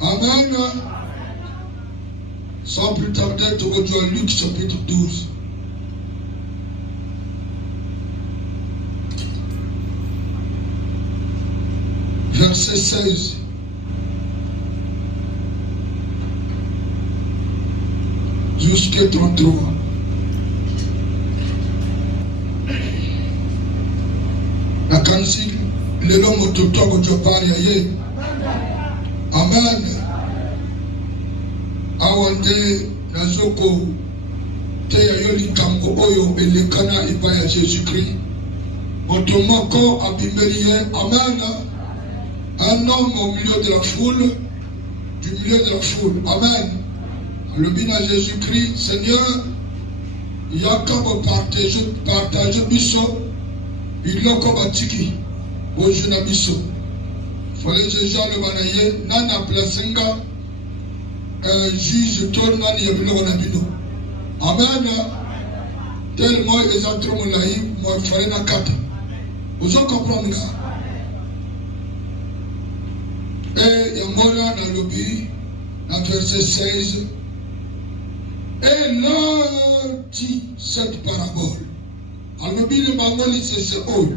Amen. Sans plus tarder, tu rejoins Luc chapitre 12. Verset 16. Jusqu'à 33. La cantique, le long autochtone que tu parles, amen. Awande nazoko te yoli kambo oyo elekana ipaya Jésus-Christ. Motomoko abimerie, amen. Un homme au milieu de la foule, du milieu de la foule, amen. Le bien à Jésus-Christ, Seigneur, Yakob partage biso, il l'a comme atiki, au jeune biso. Fallait déjà le banayer, nana placenga, juge tourne nani yabilo nabino. Amen. Tellement exactement laï, moi fallait na kata. Vous en comprenez? Et Yamona dans le but, dans verset 16, et leur dit cette parabole. Alors le but de Bangoli, c'est ce haut.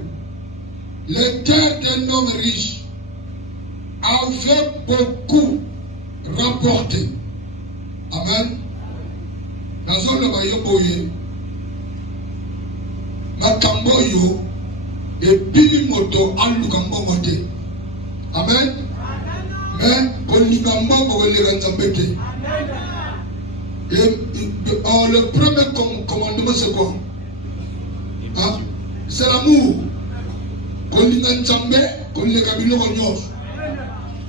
Les terres d'un homme riche avait beaucoup rapporté. Amen. Dans zone bayoboye, makamboyo et bilimoto alukambo mote. Amen. Mais le premier commandement c'est quoi? Hein? C'est l'amour.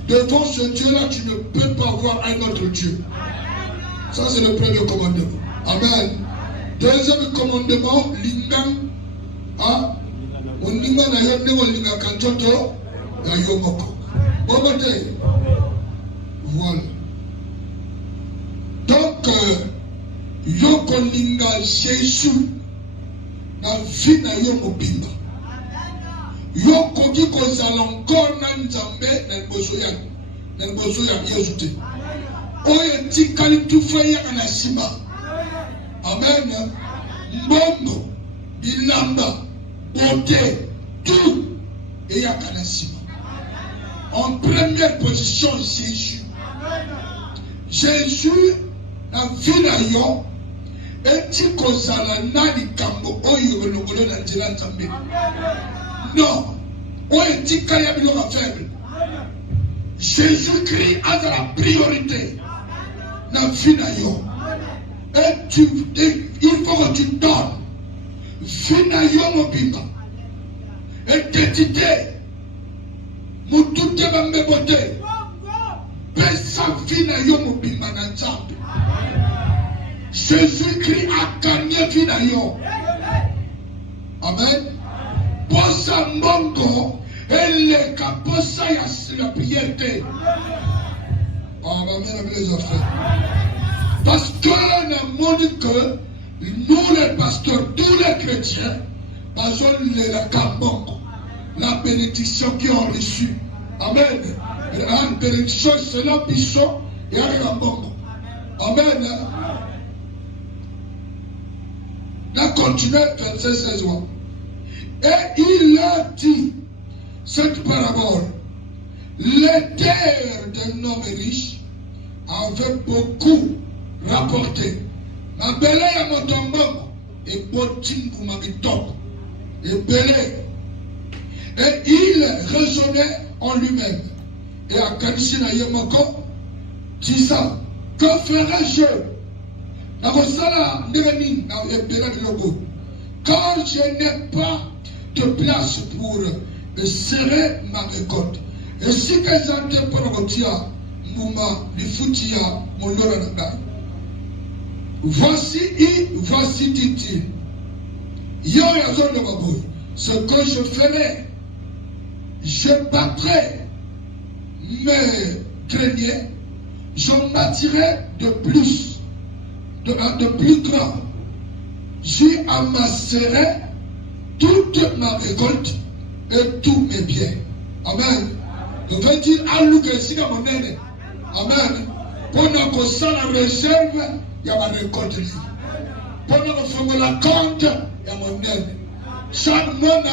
Devant ce Dieu-là, tu ne peux pas avoir un autre Dieu. Ça, c'est le premier commandement. Amen. Deuxième commandement, lingam. Hein? On linga na yonne on linga kantoto ya yomoko. Voilà. Donc, yoko linga Jésus na vie na yo mobimba. Yoko ki kozala encore na nzambe na liboso ya Yesu te. Oyo tikali tufe ya na sima. Amen. Mbongo, bilamba, beauté, tout et ya kana sima. En première position, Jésus. Jésus na vie na yo eti kozala na likambo oyo elongolo na nzela nzambe. Non. Oyo tika ya biloko faible. Jésus-Christ a la priorité na vie na yo. Il faut que tu donnes vie na yo mobimba. Identité. Mutute bambebote. Pesa vie na yo mobimba na nzambe. Jésus-Christ a gagné vie na yo. Amen. Posa mbongo eleka posa ya prière te. Amen les frères. Parce que on a dit que nous les pasteurs, tous les chrétiens, besoin de la kambongo. La bénédiction qu'ils ont reçue. Amen. La bénédiction, c'est la bichon et la bongo. Amen. On continue, verset 16. Et il a dit cette parabole. Les terres d'un homme riche avaient beaucoup rapporté. Ma belle ya motombo et botin pour ma bitop. Et belé. Et il raisonnait en lui-même. Et à Kanishina Yemoko, disant, que ferai-je? Quand je n'ai pas de place pour serrer ma récolte. Et si que j'entends pour le Mouma, le foutia, mon lora. Voici, dit-il. Ce que je ferai, je battrai mes greniers, j'en bâtirai de plus, de plus grand. J'y amasserai toute ma récolte et tous mes biens. Amen. Je veux dire à l'ouest, amen. Pendant qu'on s'en réserve, il y a ma récolte. Pendant qu'on fait la compte, il y a mon aide. Chaque mois, il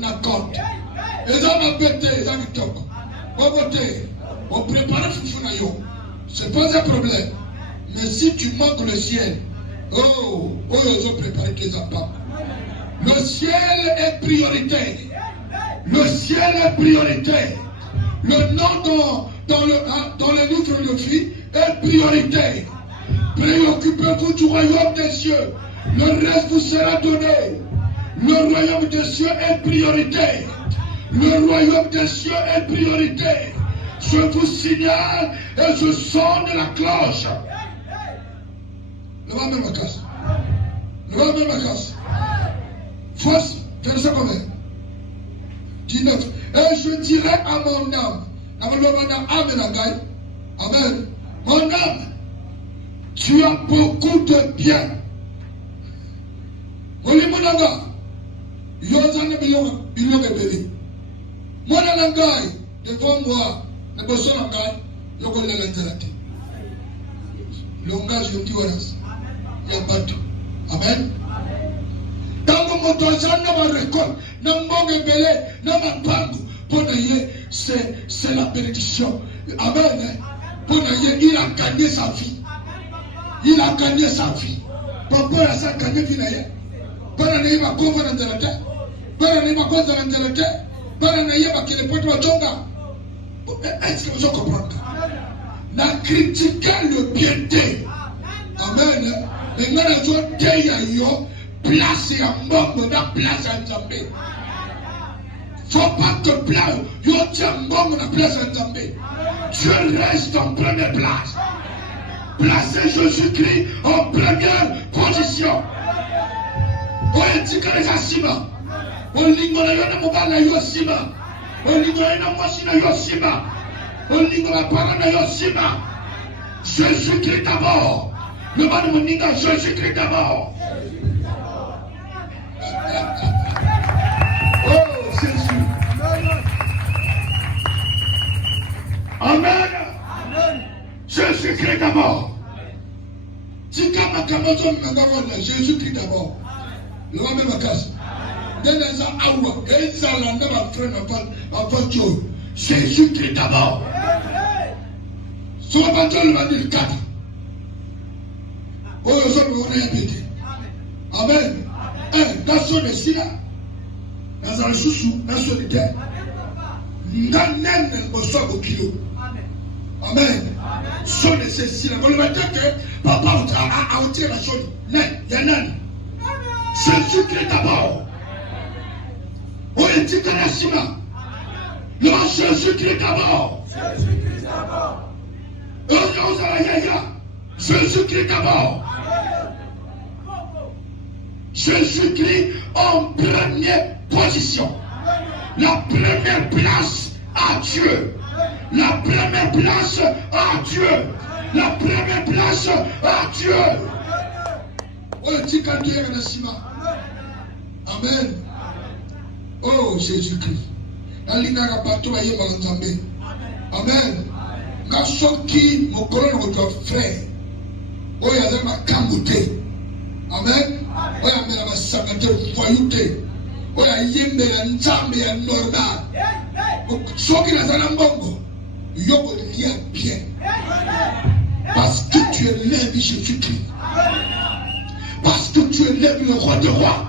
y a compte. Et ça m'a pété, ça m'a toqué. On prépare Foufunayo. Ce n'est pas un problème. Mais si tu manques le ciel, ils ont préparé tes appâts. Le ciel est priorité. Le ciel est priorité. Le nom dans le livre de vie est priorité. Préoccupez-vous du royaume des cieux. Le reste vous sera donné. Le royaume des cieux est priorité. Le royaume des cieux est priorité. Je vous signale et je sonne la cloche. Le va même à casse. Le va même à casse. Force, verset combien? 19. Et je dirai à mon âme, amen. Mon âme, tu as beaucoup de bien. Olimonanga, Yozane Bilon, Bilon Bébé. Mon anangai, devant moi, ne bossons angai, Yoko Lalanzalati. Langage de Tiwaras. Il y a pas tout. Amen. Dans mon motosan, n'a pas récolte, n'a pas belé, n'a pas pangu. C'est la bénédiction. Amen. Il a gagné sa vie. Il a gagné sa vie. Papa a gagné vie. Papa n'a pas convaincu dans la terre. Papa n'a pas convaincu dans la terre. Papa n'a pas qu'il est pas de tonga. Est-ce que vous comprenez? N'a critiqué le piété. Amen. Mais nous avons dit place et en bombe dans place en Zambé. Faut pas te plaindre. Yo tiens bombe dans place en Zambé. Dieu reste en première place. Placez Jésus-Christ en première position. On dit que les assima. On dit que les mobile yosima. On dit que les machines yosima. On dit que la parole yosima. Jésus-Christ d'abord. Le mal de mon Jésus-Christ d'abord. Oh Jésus. Amen. Jésus-Christ d'abord. Jésus-Christ d'abord. Le roi même à casse. Jésus-Christ d'abord. Soit pas le va dire 4. Oh, je vais répéter. Amen. Dans son essai, dans un chouchou, dans son idée, dans même au sol au kilo. Amen. Son essai, on va dire que papa a ôté la chose. Il y a un Jésus-Christ d'abord. On est dit dans la ciment. Le Jésus-Christ d'abord. Jésus-Christ d'abord. Jésus-Christ d'abord. Jésus-Christ en première position. La première place à Dieu. La première place à Dieu. La première place à Dieu. Amen. Oh Jésus-Christ. Amen. Ngasoki mokolo notre frère. Oh yazama kamute. Amen. Oh yamela masangate foyute. Oh yembe ya nzambe ya normal. Soki nazana mbongo. Yoko lia bien. Parce que tu élèves Jésus-Christ. Parce que tu élèves le roi de rois.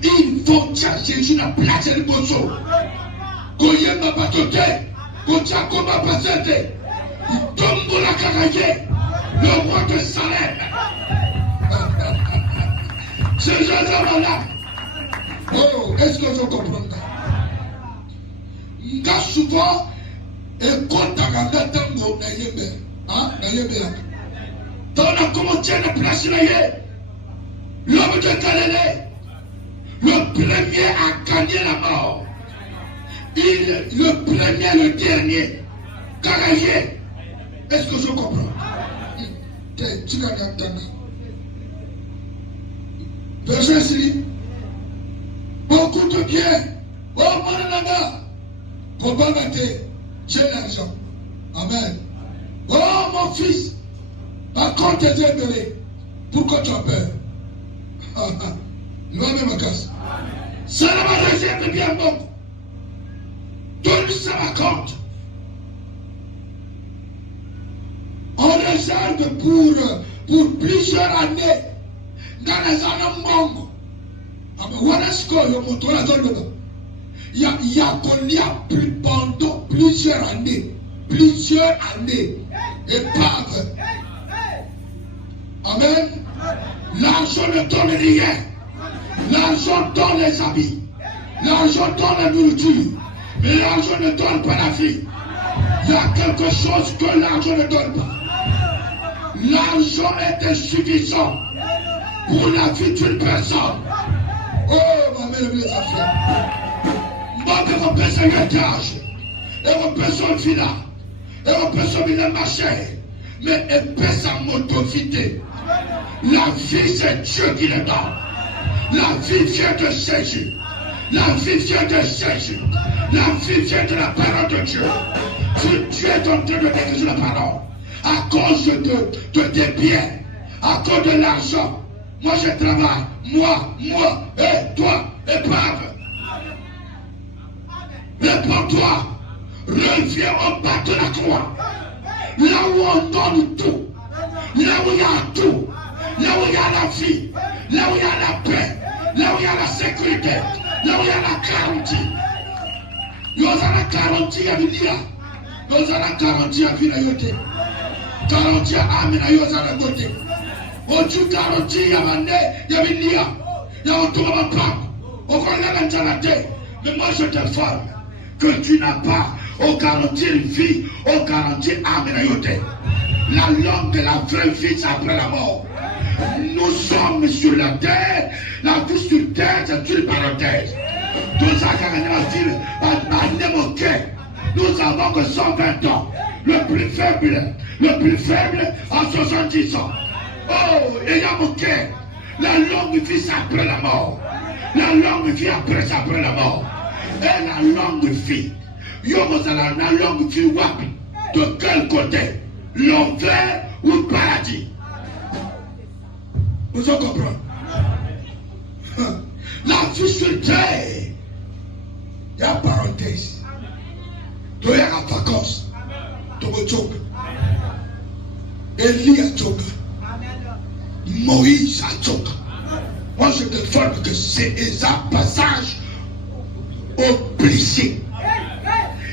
Il faut que Jésus la place le bozo. Koyemba batote. Kochakoma pasete. Tombo la karaye. Le roi de Salem. C'est Jésus là. Oh, est-ce que vous comprenez? Nga souvent, et quand tu as tango na yembe. Hein? Na yembe là. Dans la commentaire de place là, l'homme de Galilée, le premier a gagné la mort. Le premier, le dernier, Gagné. Est-ce que je comprends? Tu l'as entendu. Verset 6. Beaucoup de bien. Oh, mon J'ai l'argent. Amen. Oh mon fils, par contre tes aimerés, pourquoi tu as peur? Non, mais ma casse. C'est la deuxième bien bon. Donne-lui ça ma compte. On réserve pour plusieurs années dans les années mondes. Il y a pendant plusieurs années. Épave. Amen. L'argent ne donne rien. L'argent donne les habits. L'argent donne la nourriture. Mais l'argent ne donne pas la vie. Il y a quelque chose que l'argent ne donne pas. L'argent est insuffisant pour la vie d'une personne. Oh, ma mère, les affaires. Moi, je veux besoin de l'âge. Et on peut besoin de là. Et on peut besoin de marcher. Mais elle peut sa motivité. La vie, c'est Dieu qui le donne. La vie vient de Jésus. La vie vient de Jésus. La vie vient de la parole de Dieu. Dieu est en train de décrire la parole. À cause de tes biens, à cause de l'argent. Moi je travaille. Moi, et toi, épave. Réponds-toi. Reviens au bas de la croix. Là où on donne tout. Là où il y a tout. Là où il y a la vie. Là où il y a la paix. Là où il y a la sécurité. Là où il y a la garantie. Nous avons la garantie à venir. Nous avons la garantie à venir. Garantie à amener à la côté. On-tu garantie à venir. Il y a venir. Il y a autour de ma part. On connaît la garantie. Mais moi je te forme que tu n'as pas au garantie vie, au garantie amener à la langue de la vraie vie, c'est après la mort. Nous sommes sur la terre. La vie sur terre, c'est une parenthèse. Tout ça, nous avons que 120 ans. Le plus faible à 70 ans. Oh, et il y a mon cœur. La longue vie, c'est après la mort. La longue vie, après, c'est après la mort. Et la longue vie, la longue vie, de quel côté? L'enfer ou le paradis? Vous en comprenez? La vie sur terre, il y a parenthèse. Il y a la vacance. Il y a Job. Élie a Job. Moïse a Job. Moi je te forme que c'est un passage obligé.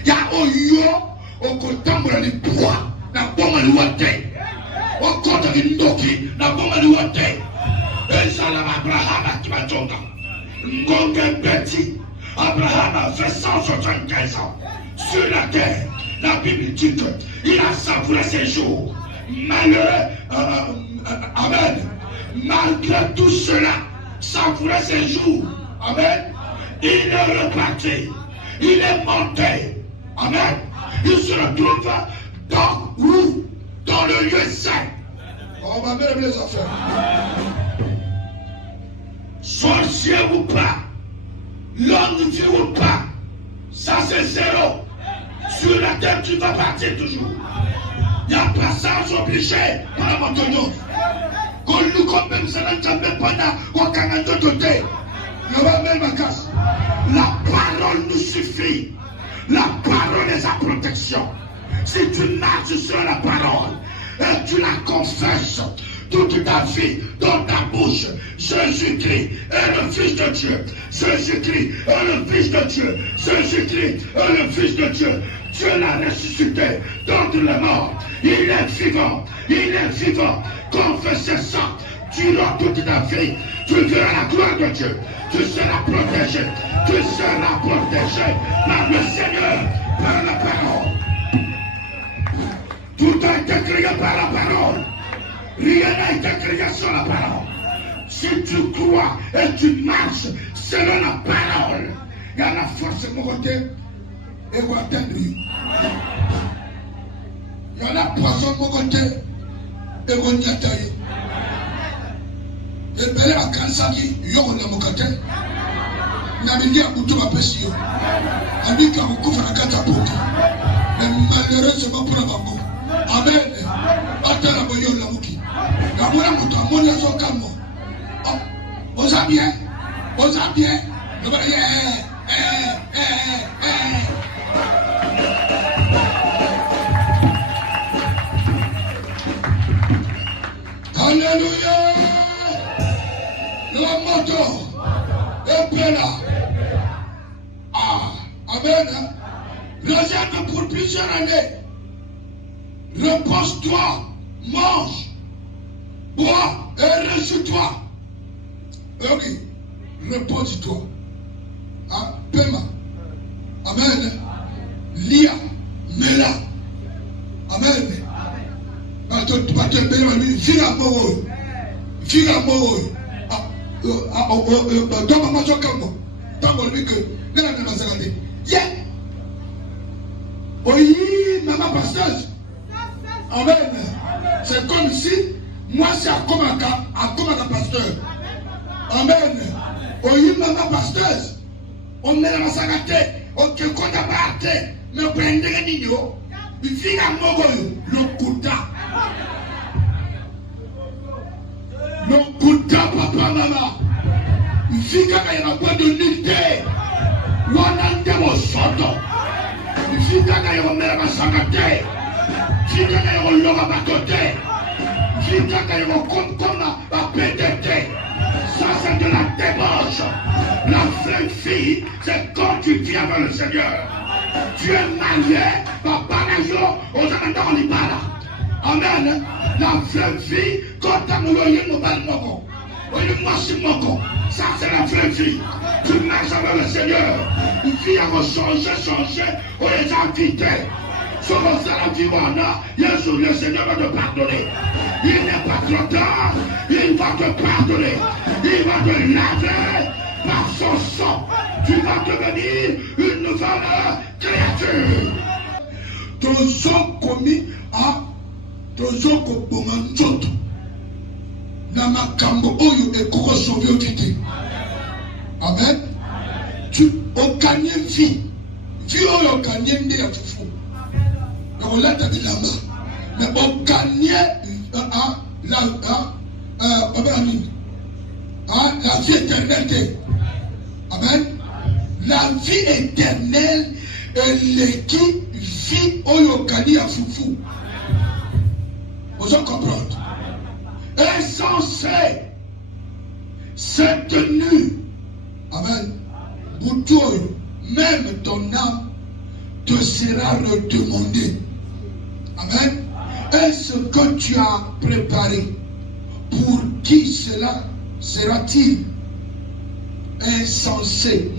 Il y a un yo au côté de bois. Na bomba ni wate. Wakota kindoki na bomba ni wate. Ezala Abraham qui m'a jonga. Ngonge Betty. Abraham a fait 175 ans sur la terre. La Bible dit qu'il a savouré ses jours. Malheureux, amen. Malgré tout cela, savouré ses jours. Amen. Il est reparti. Il est monté. Amen. Il se retrouve dans où? Dans le lieu saint. On va mettre les affaires. Sorcier ou pas, l'homme Dieu ou pas, ça c'est zéro. Sur la terre, tu vas partir toujours. Il y a un passage obligé par la montagne. Quand nous comme ça, nous ne pas de côté. La parole nous suffit. La parole est sa protection. Si tu marches sur la parole et tu la confesses toute ta vie dans ta bouche, Jésus-Christ est le Fils de Dieu. Jésus-Christ est le Fils de Dieu. Jésus-Christ est le Fils de Dieu. Dieu l'a ressuscité d'entre les morts. Il est vivant. Il est vivant. Confessez ça durant toute ta vie. Tu verras la gloire de Dieu. Tu seras protégé. Tu seras protégé par le Seigneur, par la parole. Tout a été créé par la parole. Rien n'a été créé sur la parole. Si tu crois et tu marches selon la parole, il y a la force de mon côté et vous atteindre. Il y a la poisson de mon côté et vous y atteindre. Et bien, la cancer qui y a mon côté. Namilia Boutouma Pessio. Anika Moukouf Nakata Poti. Mais malheureusement pour la bambou. Amen. Attends la boyole la mouki. La moula mouta, mon yazo calmo. On a bien. On a bien. Alléluia. La moto. Et là. Ah. Amen. Réserve pour plusieurs années. Repose-toi. Mange. Bois et ressous-toi. Ok. Repose-toi. Ah, Pema. Amen. Lia. Mela. Amen. Fila Moro. Fila Moro. Dans ma maison comme moi. Dans mon lui que. Yeah. Oui, maman passeuse. Amen. C'est comme si moi c'est à comme un pasteur. Amen. Oui, maman passeuse. On met la sagate. Ok, qu'on a battu. Mais prenez les nids. Il fit la mort. Le kuta. Le kuta, papa, maman. Il fit la boîte de nité. Wanande mo soto. Il fit la mère à sagate. Il fit la loga batote. Il fit la comme à pédete. Ça, c'est de la débauche. La vraie fille, c'est quand tu viens vers le Seigneur. Tu es marié, papa Najo, aux amateurs en Ibala. Amen. La vraie fille, quand tu as mouru, nous parlons. Ça, c'est la vraie fille. Tu marches avec le Seigneur. Une fille a changé, on les a invités. Sur la vie, le Seigneur va te pardonner. Il n'est pas trop tard. Il va te pardonner. Il va te laver par son sang. Tu vas devenir une nouvelle créature. Ton sang commis à ton sang commis na makambo oyo ekoko sauver okiti. Amen. Tu as gagné vie. Vie oyo gagné nde ya fufu. On l'a dit là-bas. Mais on gagnait la vie éternelle. Amen. La vie éternelle est qui vie au gagné à foufou. Vous en comprenez? Est censé cette tenue. Amen. Même ton âme te sera redemandée. Amen. Est-ce que tu as préparé? Pour qui cela sera-t-il insensé?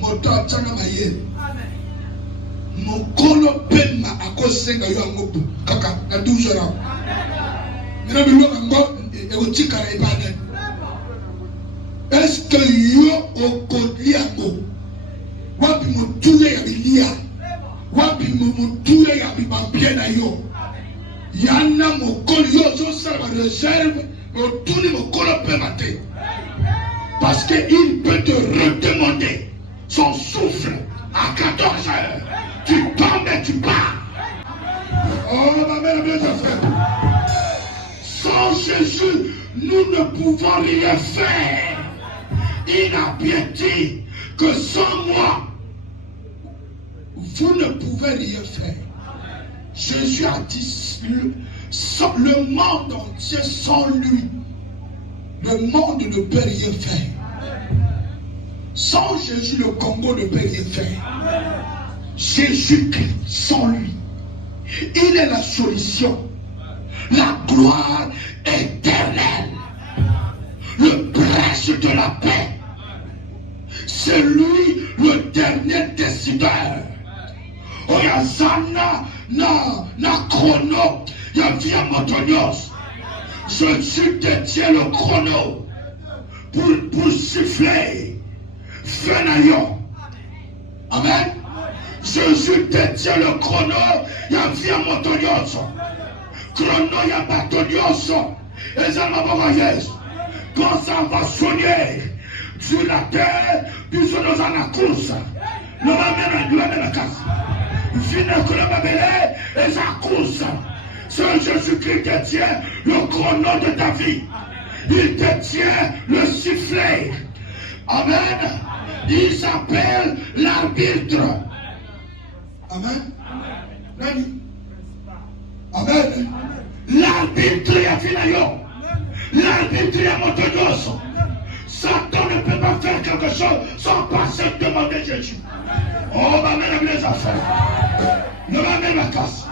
Mon colo pema à cause de Yangobu. Kaka, la 12 heures. Est-ce que yo au Kodiago? Wapi mo tuye ya bilia? Wapi mo tuye ya bibambie na yo? Yana mo kolo yo so serva réserve mo tuni mo kolo pemate. Parce qu'il peut te redemander son souffle à 14 heures. Tu tombes et tu pars. Oh ma mère, mes frères. Sans Jésus, nous ne pouvons rien faire. Il a bien dit que sans moi, vous ne pouvez rien faire. Jésus a dit le monde entier sans lui. Le monde ne peut rien faire. Sans Jésus, le Congo ne peut rien faire. Jésus-Christ, sans lui, il est la solution. La gloire éternelle. Le prince de la paix. C'est lui le dernier décideur. Oyazana na chrono. Yavia Motonios. Je détiens le chrono pour siffler. Fenayon. Amen. Jésus détient le chrono. Yavia Motonios. Chrono Yabatonios. Et ça m'a pas. Quand ça va sonner. sur la terre, puis sur nos course. Nous amène la casse. Venez que le babelé et sa course. C'est Jésus-Christ te tient le chrono de ta vie. Il te tient le sifflet. Amen. Il s'appelle l'arbitre. Amen. Amen. Amen. L'arbitre est finalement. L'arbitre est montagneux. Satan ne peut pas faire quelque chose sans passer demander Jésus. On va mettre les affaires. On va mettre la casse.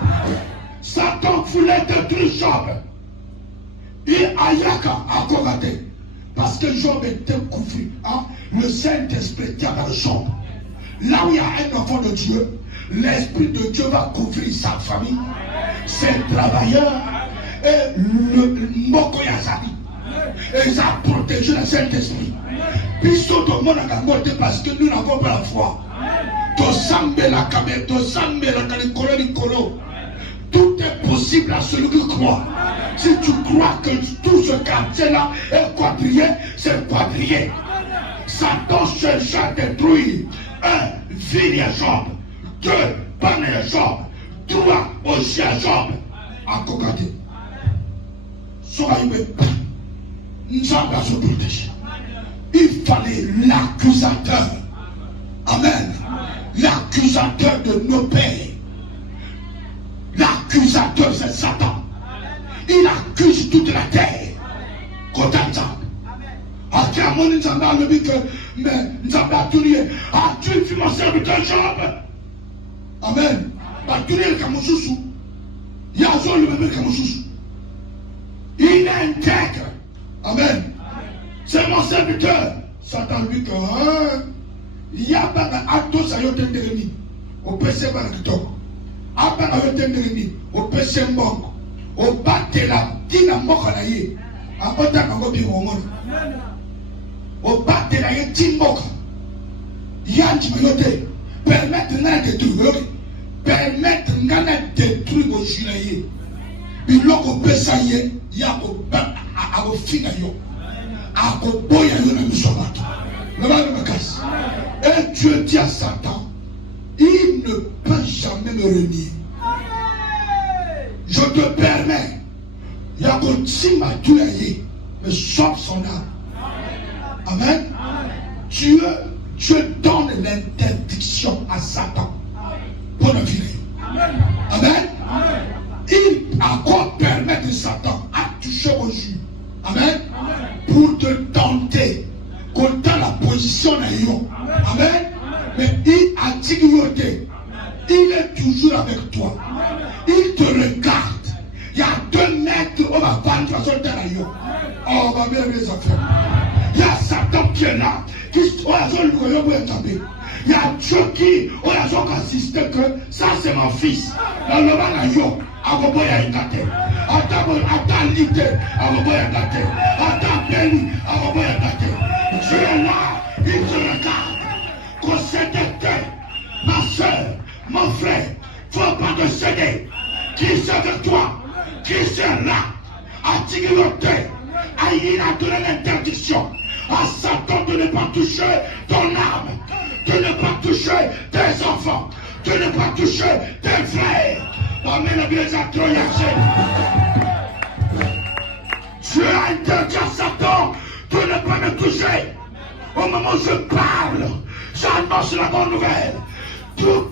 Satan voulait détruire Job. Et Ayaka a coraté. Parce que Job était couvert. Hein? Le Saint-Esprit était dans Job. Là où il y a un enfant de Dieu, l'Esprit de Dieu va couvrir sa famille, ses travailleurs et le Mokoya Zabi. Et ça a protégé le Saint-Esprit. Puis tout le monde a monté parce que nous n'avons pas la foi. Tout est possible à celui qui croit. Si tu crois que tout ce quartier-là est quadrillé, c'est quadrillé. Satan cherche à détruire. 1. Vie à Job. 2. Panne à Job. 3. Aussi à Job. À Kokate. Il fallait l'accusateur. Amen. L'accusateur de nos pères. L'accusateur, c'est Satan. Il accuse toute la terre. As-tu vu mon serviteur Job? Amen. Il est intègre. Amen. C'est mon serviteur. Satan lui dit il y a pas d'acte ça y est interdit. Au PC Barakito. Après la interdit. Au PC Mbongo. Au Batela. Tina Mokanaye. Après ta Kangobi Wongon. Au Batela Timboka. Yanti Mayote. Permettre de détruire. Permettre de détruire au Junaye. Biloko Pesaye. Yako a au finayo. A au boya yona misomata. Et Dieu dit à Satan, il ne peut jamais me renier. Je te permets, Yakotima Tuaye, me sauve son âme. Amen. Dieu donne l'interdiction à Satan pour le virer. Amen. Il encore permet de Satan à toucher au jus. Amen. Pour te tenter. Contre la position d'ailleurs. Amen. Mais il a dignoté. Il est toujours avec toi. Il te regarde. Il y a 2 mètres, on va vendre la zone d'ailleurs. Oh, on va mettre les affaires. Il y a Satan qui est là. Qui est la zone de il y a Dieu qui a assisté que ça c'est mon fils. Dans le bas d'ailleurs, Agoboya est gâté. Attends l'idée, Agoboya est gâté. Attends Béni, Agoboya est gâté. Tu es là, il te regarde. Concédez-toi, ma soeur, mon frère, il ne faut pas te céder. Qui est avec toi? Qui est là? À Tignoté, il a donné l'interdiction à Satan de ne pas toucher ton âme, de ne pas toucher tes enfants, de ne pas toucher tes frères. Amen. Tu as interdit à Satan de ne pas me toucher. Au moment où je parle, j'annonce la bonne nouvelle. Tout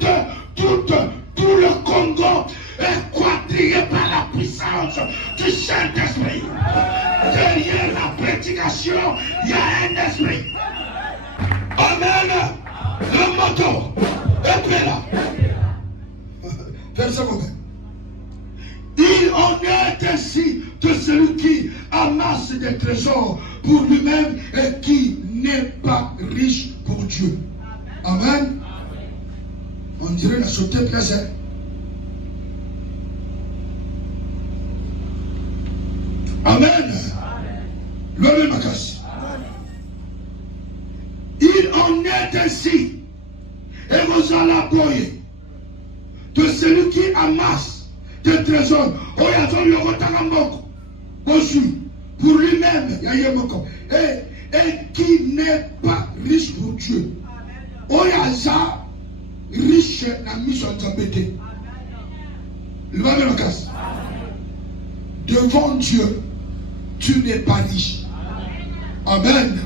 le Congo est quadrillé par la puissance du Saint-Esprit. Derrière la prédication, il y a un esprit. Amen. Le moto est là. Verset combien? Il en est ainsi de celui qui amasse des trésors pour lui-même et qui n'est pas riche pour Dieu. Amen. On dirait la sauté plaisir. Amen. Le même casse. Il en est ainsi. Et vous allez appuyer de celui qui amasse des trésors. Oh, il y a son pour lui-même. Et et qui n'est pas riche pour Dieu. Oyaza riche na mission d'embêter. Le va même casse. Devant Dieu, tu n'es pas riche. Amen.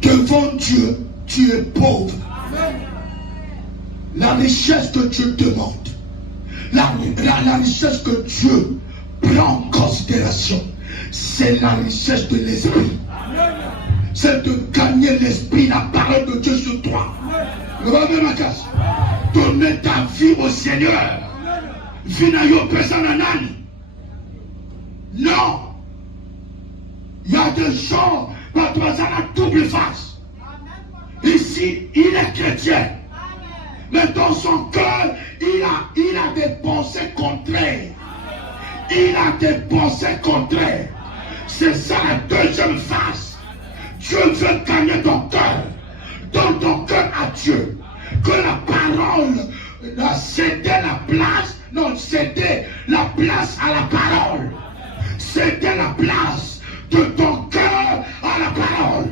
Devant Dieu, tu es pauvre. La richesse que Dieu demande, la richesse que Dieu prend en considération, c'est la richesse de l'esprit. C'est de gagner l'esprit, la parole de Dieu sur toi. Donner ta vie au Seigneur. Non. Il y a des gens qui ont la double face. Ici, il est chrétien. Mais dans son cœur, il a des pensées contraires. Il a des pensées contraires. C'est ça la deuxième face. Dieu veut gagner ton cœur. Donne ton cœur à Dieu. Que la parole cédait la place. Non, cédait la place à la parole. Cédait la place de ton cœur à la parole.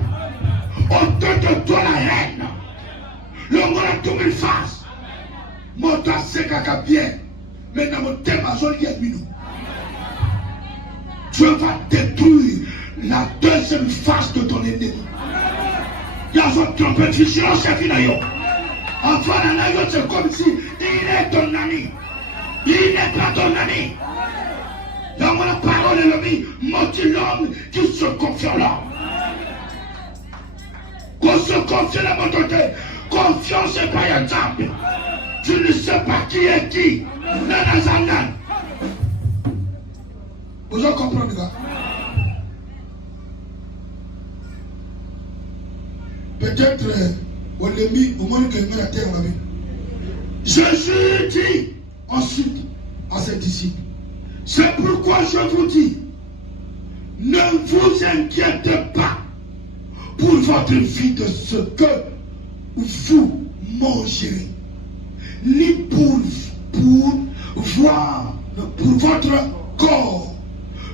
Au-delà de toi la haine. Le monde a tout mis face. Mon toi c'est caca bien. Mais dans mon thème à zone Dieu va détruire la deuxième face de ton ennemi. Il y a une trompette vigilance à Finayo. Enfin, c'est comme si il est ton ami. Il n'est pas ton ami. Dans la parole de l'homme, maudit l'homme qui se confie en l'homme. Qu'on se confie à la bonté. Confiance n'est pas un temple. Tu ne sais pas qui est qui. Nanazana. Vous en comprenez pas? Peut-être on l'a mis au moins qu'il met la terre à la vie. Jésus dit ensuite à ses disciples, c'est pourquoi je vous dis, ne vous inquiétez pas pour votre vie de ce que vous mangerez, ni pour votre corps,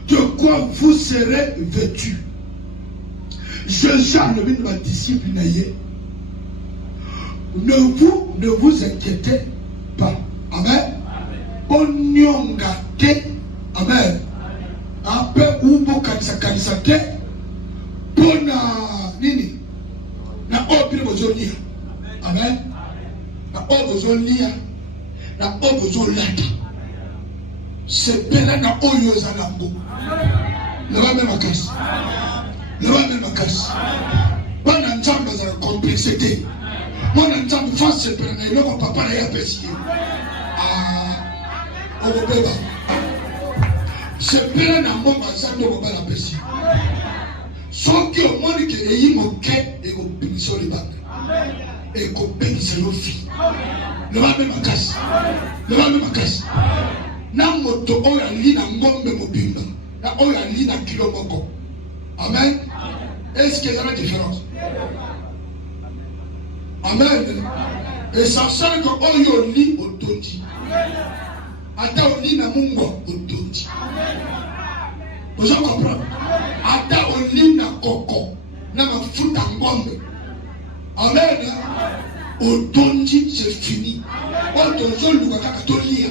de quoi vous serez vêtus. Je Jean, le de ma disciple, ne vous inquiétez pas. Amen. Onyongate. Amen. Ape ubo kanisa te. Pona nini. Na obi bozonia. Amen. Na obi bozonia. Na obi bozolata. Sepela na oyo zalambo. Le va même à casse. Le va même à casse. Pas un temps dans la complexité. Moi, un temps de face, c'est pour le papa n'a pas apprécié. Ah, on va pas. C'est pour un moment, ça ne va pas apprécier. Sauf que au moins, il y a mon quai et qu'on bénisse sur les banques. Et qu'on bénisse sur nos filles. Le va même à casse. Le va même à casse. Na moto oya lina ngombe mobimba na oya lina kilo moko. Amen. Est-ce qu'il y a une différence? Amen. Et ça sert que oyo li otondi. Ata oli na mungo otondi. Vous comprenez? Ata oli na koko na mafuta ngombe. Amen. Otondi, c'est fini. Otondi luka kaka tolia.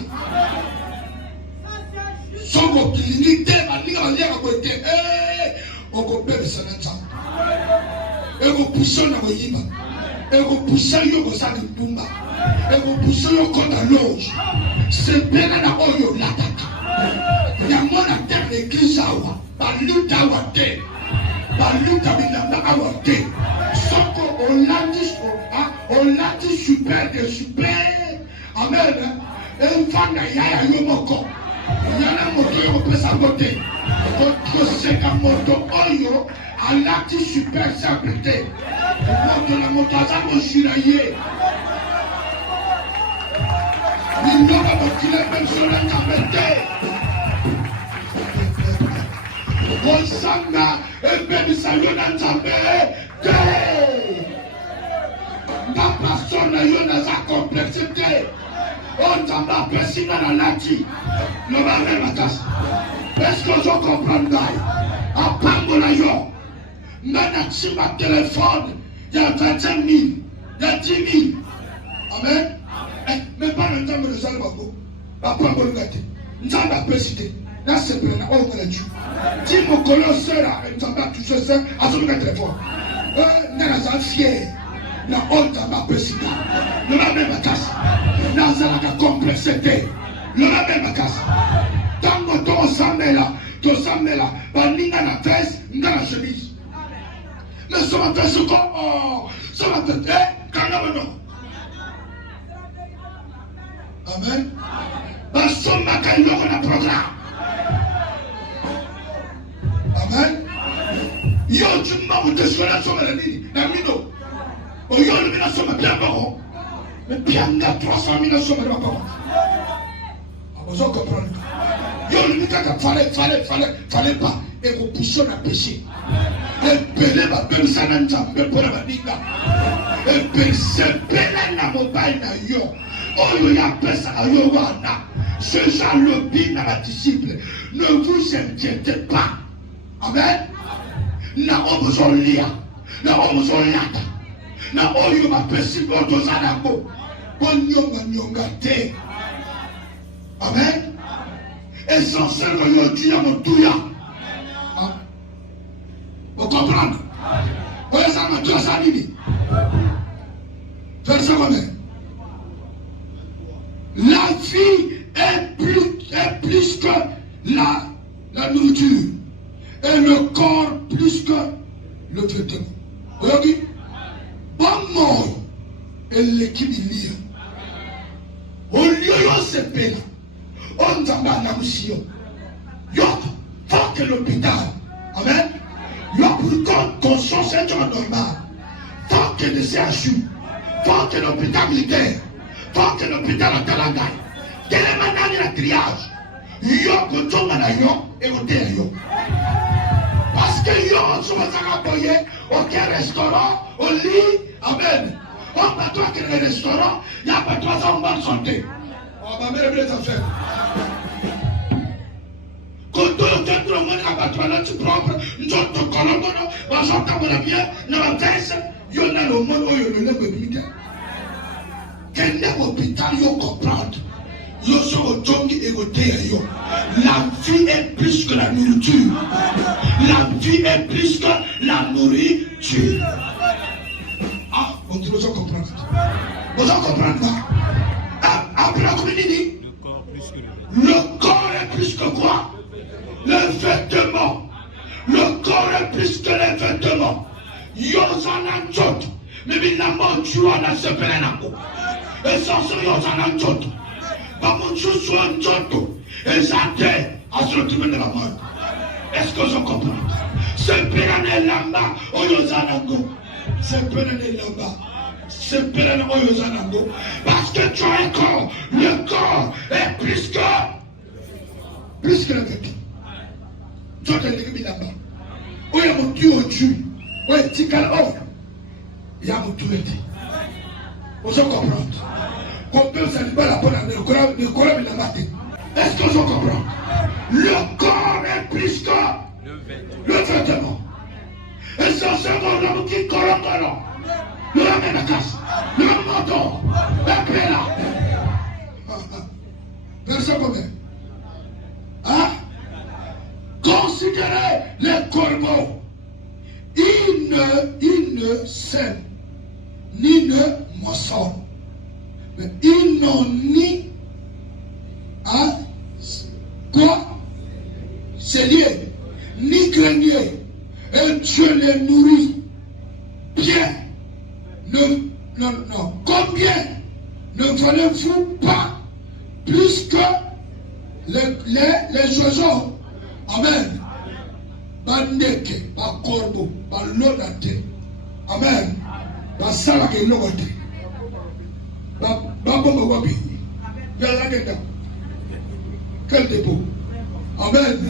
Songo kilinite malinga malinga kote oko bebe sananta eko puso na koyimba eko puso yo kosala ndumba eko puso yo kota loge sepena na oyo lataka yango na terre d'église awa baluta awa te baluta bilamba awa te soko olati super de super amen enfana yaya yo moko yana moto yo pesa côté koseka moto oyo alati super simple moto na moto aza koshira ye nindoka mokile mpenso na nzambe te kosanga ebebisa yo na nzambe te bapaso na yo naza complexe te on t'en pesi na lati le va makasi est-ce que je comprends d'ailleurs apambola yo Nana sur ma téléphone, il y a 25 000, il y a 10 000. Amen. Mais pas le temps de le salut. Papa, on va le gâter. Nous avons la précité. Là, c'est plein. On va le dire. Si mon collègue sera, nous avons tout ce ça, à son téléphone. Nous sommes fiers. Nous avons la précité. Nous avons même la casse. Nous avons la complexité. Nous avons même la casse. Tant que tu s'en mets là, pas ni dans la fesse, ni dans la chemise. Mais ça m'a fait ce qu'on. Oh, ça m'a fait. Quand même, non. Amen. Parce que ma caille a un programme. Amen. Yo, tu m'as monté sur la somme à la ligne. La mino. Oh, yo, le mina somme bien bon. Mais bien, il y a 300 000 sommes de ma parole. Ah, vous comprenez. Yo, le mina, fallait pas. Et vous poussez à pécher. Et belé va bien ça dans le pour la liga. Et c'est belé na mobile na yo. Oh, il y a personne à Yowana. Ce genre le bien dans la disciple. Ne vous inquiétez pas. Amen. Na besoin de lire. Na besoin de lire. Na oyo ma possible aux anamo. Bon nyonga te. Amen. Essentiel que yo dis à mon touya. Vous comprenez? Vous ça me doit ça nini. Verset combien? La vie est plus que la nourriture. Et le corps plus que le vêtement. Vous voyez? Bon mort et l'équilibre. Au lieu de se payer, on t'envoie la mission. Il faut que l'hôpital, amen, il y a pour qu'on conscience est normal. Faut que le CHU, faut que l'hôpital militaire, faut que l'hôpital à Talanga. Quel est maintenant le triage? Il y a pour tout le monde et au terre. Parce que yo, on se va payer aucun restaurant, au lit, amen. On va toi que le restaurant, il n'y a pas toi en bonne santé. On va mettre les affaires. Quand on est dans le toilette propre, nous sommes dans le colombo, nous sommes dans le bien, nous sommes dans le yo na le monde où il y a le militaire. Quel est l'hôpital, yo comprendre? Yo sont au tongi et au théâtre. La vie est plus que la nourriture. La vie est plus que la nourriture. Ah, on dit, vous en comprenez. Vous en comprenez pas. Après la communauté, le corps est plus que quoi? Le vêtement. Le corps est plus que les vêtements. Yo s'en a tout. Mais il n'a pas tué dans ce pénénako. Et sans ce yo s'en a tout. Pas mon chou soit un tonto. Et ça t'est à se retrouver de la mort. Est-ce que je comprends? C'est pénéné là-bas, Oyozanango. C'est pénéné là-bas. C'est pénéné Oyozanango. Parce que tu as un corps. Le corps est plus que le vêtement. Tu as un là-bas. Où il y a mon Dieu au Dieu. Où il y a un tical or. Il y a mon Dieu. Vous comprenez? Combien vous n'avez pas la bonne année? Le corps est la matin. Est-ce que je comprends? Le corps est plus que le vêtement. Et c'est ce monde qui corrompt alors. Le ramène la casse. Le manteau. La paix là. Verset combien? Hein? Considérez les corbeaux. Ils ne sèment, ni ne moissonnent. Mais ils n'ont ni à quoi cellier, ni grenier. Et Dieu les nourrit bien. Non. Combien ne valez-vous pas plus que les oiseaux? Amen. Bandeke, ba corbeau, ba lonate. Amen. Ba salake logote. Quel dépôt? Amen.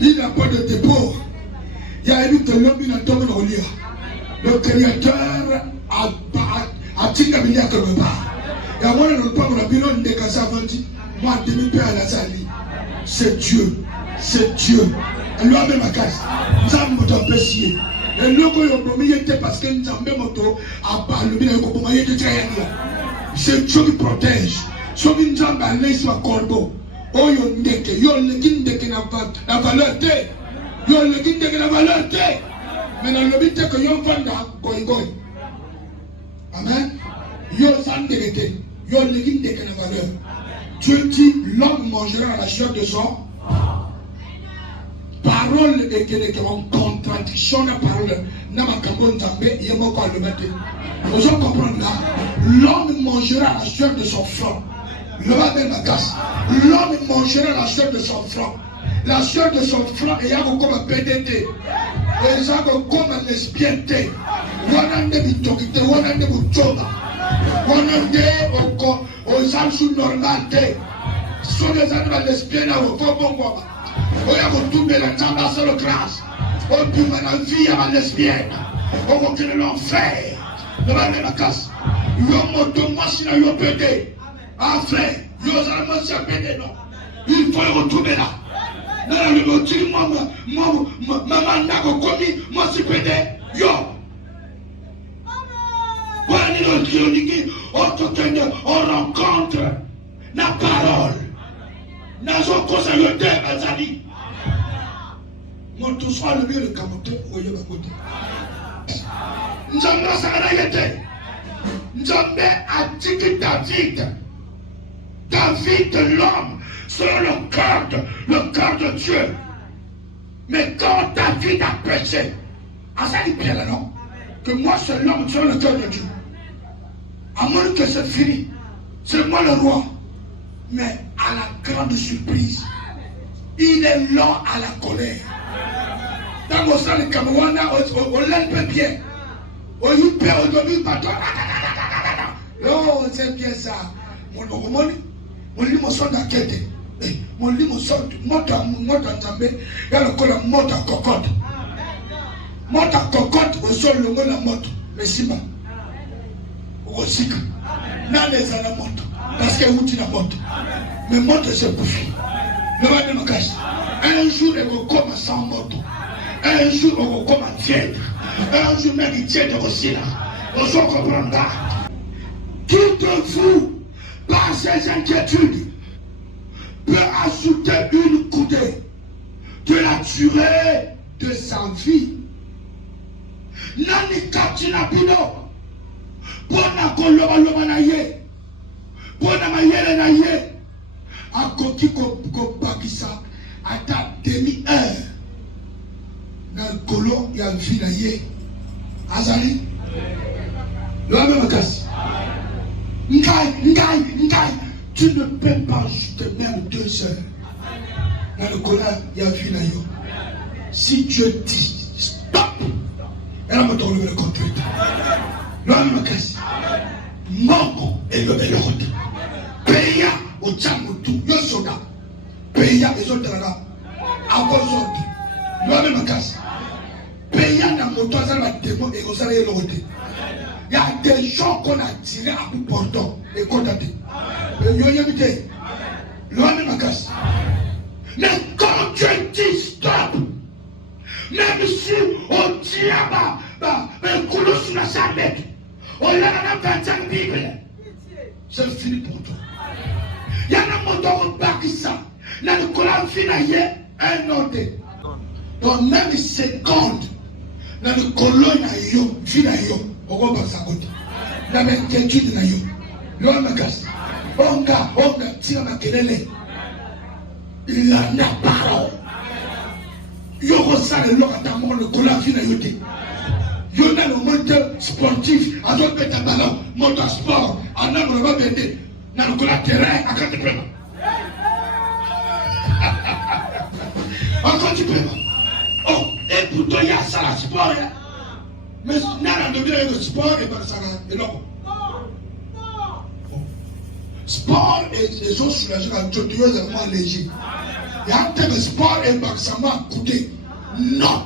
Il n'a pas de dépôt. Il y a une le Créateur a tingé quelque part. Il y a moins de temps de bilan de Kassavandi. Moi, demi-père à la salle. C'est Dieu. C'est Dieu. Elle lui a mis ma casse. Nous avons notre apprécié. Et logo yobomi était parce que Nzambe moto a parlé de Yokoboma yete tayania. C'est Dieu qui protège. Soki Nzambe a laissé ma corbeau. Oh yo ndeke, yo leki ndeke na valeur te. Yo leki ndeke na valeur te. Mais dans le but que yo vanda goy goy. Amen. Yo sandeke te. Yo leki ndeke na valeur. Dieu dit l'homme mangera la chair de son parole et en contradiction la parole n'a pas Nzambe il y a beaucoup à le mettre. Vous allez comprendre là, l'homme mangera la chair de son flanc. L'homme mangera la chair de son flanc. La chair de son flanc et il y a comme un PDT. Il y a comme un lesbienté. Wanande bitokite, wanande buchoma. Wanande aux âges normal. Ce sont des animaux lesbiennes à vos bonbons. On a retourné la table sur le grâce. On peut la vie à la lesbienne. On va créer l'enfer. On va aller la casse. Yo moto machine yo pété. Ah frère, yo ça machine pété non. Il faut le retourner là. Non le retourner maman n'a pas commis moi si pété. Yo. On rencontre la parole. Nazo kosa yote azali. Mon tout soit le mieux de Kamote ou Yoba Kote. Nzambe sakana yete. Nzambe a dit que David l'homme selon le cœur de Dieu. Mais quand David a péché, azali bien non, que moi c'est l'homme selon le cœur de Dieu. À moins que c'est fini, c'est moi le roi. Mais à la grande surprise, il est lent à la colère. Dans mon sang, le Cameroun, on l'aime bien. On y perd, on donne bâton. Non, c'est bien ça. Mon lit, mon son d'enquête. Mon lit, mon son, mon d'entamé. Il y a le col à mot à cocotte. Mot à cocotte, au sol, le mot la moto. Mais si, ma. Au cycle. N'a les à la moto. Parce qu'elle vous dit la moto. Mais moto c'est bouffé. Le roi de ma cache. Un jour, elle va comme sans moto. Un jour, on va comme à tiède. Un jour, même il tiède aussi là. On s'en comprendra. Qui de vous, par ses inquiétudes, peut ajouter une coudée de la durée de sa vie? Nani katina bino. Bona koloba na ye. Bona mayele na ye. Akoki ko bakisa ata demi-heure. Na kolo ya vie na ye. Azali. L'homme me casse. Ngai. Tu ne peux pas ajouter même 2 heures. Dans le kolo ya vie na yo. Si Dieu dit stop, elle va me donner le contrôle. L'homme me casse. Mongo et le l'ordre. Peya au Tchamutu, le soldat. Peya les autres là. À vos ordres. L'homme me casse. Peya dans mon toit, ça va démon et vous allez l'ordre. Il y a des gens qu'on a tirés à bout portant et condamnés. L'homme me casse. Mais quand Dieu dit stop, même si on tient un couloir sur la salle, on y a 25 Bibles. C'est fini pour toi. Il y a un monde qui bâtit ça. Il y a un collant fini un autre. Donc même seconde, dans le colon fini on va pas s'agoter. Dans l'inquiétude na yo. L'homme me casse. On a tiré ma kelele. Il en a parole. Yo ressent le long à le collant fini yote. Yo dans le monde sportif, à d'autres mettre un ballon, motorsport, en homme on va vendre. Dans le terrain, à 4 paiements. Encore du paiement. Oh, et pourtant il y a ça, la sport. Mais dans le sport, et ben ça va. Et non. Sport et les gens soulagés quand tu es vraiment léger. Il y a un thème sport et ben ça m'a coûté. Non.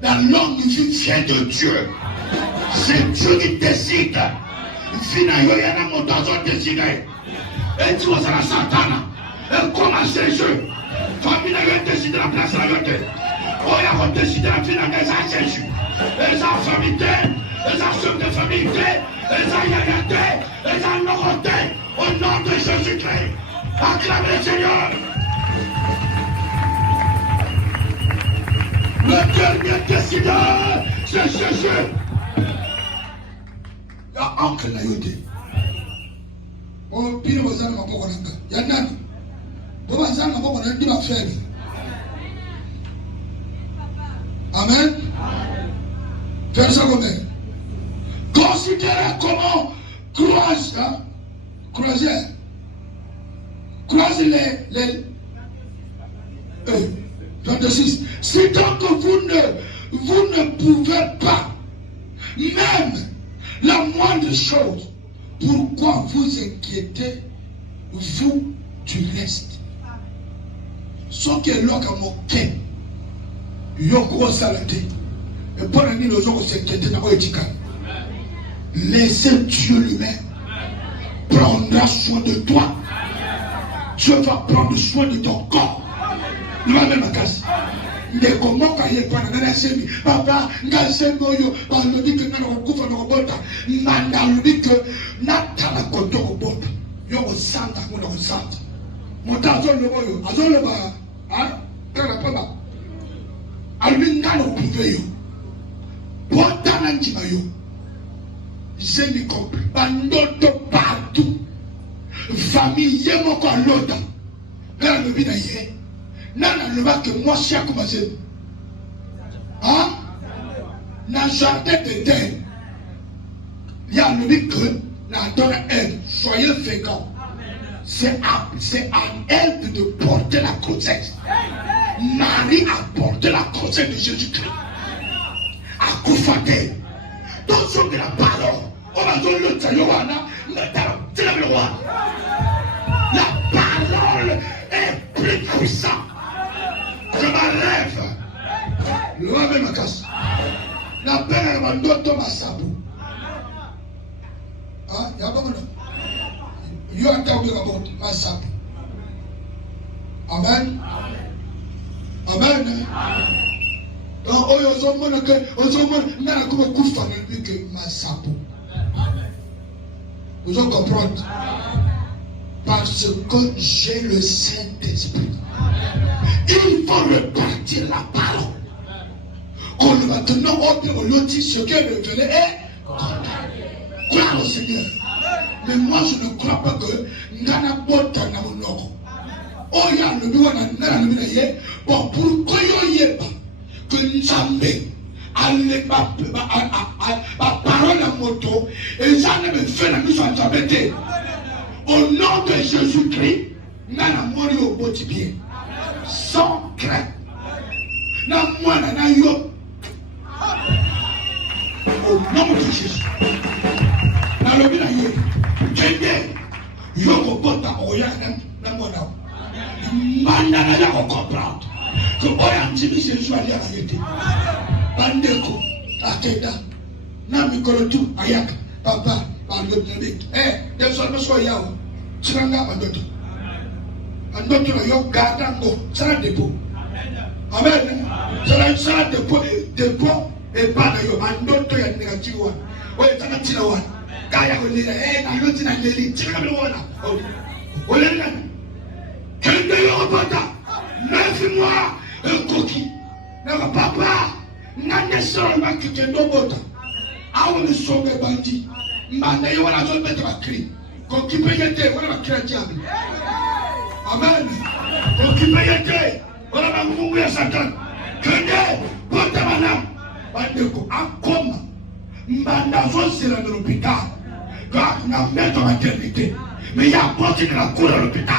La longue vie vient de Dieu. C'est Dieu qui décide. Finalement, il y a un montant décidé. Et tu vas à la Santana. Et comment c'est le jeu? Famille a décidé la place à la côté. On a décidé de faire des Jésus. Les familles, les chefs de famille, les ayagatés, les anorotés, au nom de Jésus-Christ. Acclamez le Seigneur. Le dernier décideur, c'est Jésus. Il y a un oncle là, oh, puis vous allez m'apprendre. Il y a un an. Vous allez m'apprendre un peu faire. Amen. Verset combien? Considérez comment croise les 26. Si donc vous ne pouvez pas, même la moindre chose, pourquoi vous inquiétez, vous, du reste? Ce qui est là comme ok, yoko salade, et pour la nuit, les gens s'inquiéter dans l'éthique. Laissez Dieu lui-même prendra soin de toi. Dieu va prendre soin de ton corps. Il va même à casse. Mais comment quand il est pas dans la semi, papa, n'a semoyo, par le dit que n'a pas couvert le robot, n'a le dit que n'a pas la côte au robot. Yo au centre, mon centre. Mon temps le boyo, azol le bas, hein, quand la papa. Alvin n'a le privé yo. Bon temps n'antima yo. J'ai mis compris. Bandoto partout. Famille, yé mon corps l'autre. Là, le vide ailleurs. Nana le va que moi, je suis à commencer. Hein? Dans le jardin de terre, il y a le vide que, dans elle, soyez fécond. C'est à elle de porter la grossesse. Marie a porté la grossesse de Jésus-Christ. À Koufate. Dans son de la parole, on va dire le Tayowana, le roi. La parole est plus puissante que ma rêve. Le roi même casse. La peine est mandée au Massabou. Ah, il y a pas de. Il y a un terme de la bonne Massabou. Amen. Amen. Donc, aux hommes que n'a comme coup de que Massabou. Vous en comprenez? Parce que j'ai le Saint-Esprit. Il faut repartir la parole. Qu'on le maintenant, on lui dit ce qu'elle révélé est condamné. Gloire au Seigneur. Mais moi, je ne crois pas que Nana Bota n'a mon nom. Oh, il y a le bureau dans le bureau. Bon, pourquoi il n'y a pas que Nzambé allez ma parole à moto et ça ne me fait la mise en Nzambé. Au nom de Jésus-Christ, Nana mori au beau bien. Sans crainte. Na moi na yo. Au nom de Jésus. Na le bien yé. Kende yo ko bota oya na moi na. Manda na ya ko comprendre. Que oya ntimi Jésus ali à la yete. Bandeko akeda. Na mikolo tu ayaka papa bandoto. Désormais sois yao. Tiranga bandoto. Bandoto na yo gadango sera dépôt. Amen. Sera dépôt et pas na yo bandoto ya négatif wa. Oye tana tira wa. Kaya ko lira na yo tina leli tiranga wana. Oye na. Kende yo bata. 9 mois un coquille. Na papa na nesoro ma kitendo bota. Awo ni sobe bandi. Mbanda yo wana zo bete bakri. Ko kipeyete wana bakira diable. Amen. Ko kipeyete wana bangungu ya Satan. Kende bota manam. Bandeko akoma. Mbanda zo sira dans l'hôpital. Quand na mettre maternité. Mais il y a porté de la cour à l'hôpital.